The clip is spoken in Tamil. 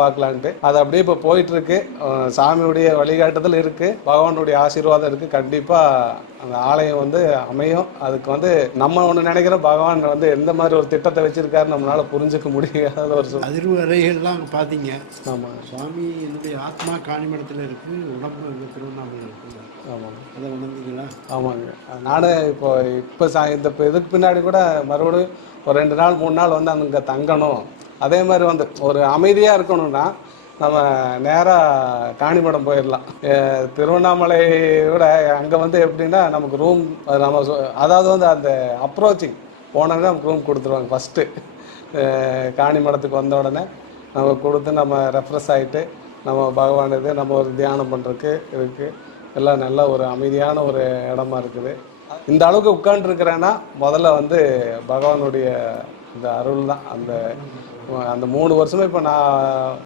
பார்க்கலான்ட்டு அது அப்படியே இப்போ போயிட்டு இருக்கு. சாமியுடைய வழிகாட்டுதல் இருக்கு, பகவானுடைய ஆசீர்வாதம் இருக்கு. கண்டிப்பா அந்த ஆலயம் வந்து அமையும். அதுக்கு வந்து நம்ம ஒன்று நினைக்கிறோம், பகவான் வந்து எந்த மாதிரி ஒரு திட்டத்தை வச்சிருக்காரு நம்மளால புரிஞ்சுக்க முடியாத ஒரு சூழ்நிலை. அதிர்வு அறைகள்லாம் அங்கே பார்த்தீங்க. ஆமாங்க. சுவாமி என்னுடைய ஆத்மா காணிமடத்தில் இருக்கு, உடம்பு இங்கே திருவண்ணாமலை இருக்குங்க. ஆமாங்க. அதை உணர்ந்தீங்களா? ஆமாங்க. நானும் இப்போ இந்த இதுக்கு பின்னாடி கூட மறுபடியும் ஒரு 2 நாள் 3 நாள் வந்து அங்கே தங்கணும். அதே மாதிரி வந்து ஒரு அமைதியாக இருக்கணும்னா நம்ம நேராக காணிமடம் போயிடலாம். திருவண்ணாமலை விட அங்கே வந்து எப்படின்னா நமக்கு ரூம் நம்ம அதாவது வந்து அந்த அப்ரோச்சிங் போனோன்னா நமக்கு ரூம் கொடுத்துருவாங்க. ஃபஸ்ட்டு காணிமடத்துக்கு வந்த உடனே நம்ம கொடுத்து நம்ம ரெஃப்ரெஷ் ஆகிட்டு நம்ம பகவான் இது நம்ம ஒரு தியானம் பண்ணுறதுக்கு இருக்குது. எல்லாம் நல்ல ஒரு அமைதியான ஒரு இடமா இருக்குது. இந்த அளவுக்கு உட்காந்துருக்கிறேன்னா முதல்ல வந்து பகவானுடைய இந்த அருள் தான். அந்த அந்த 3 வருஷமே இப்போ நான்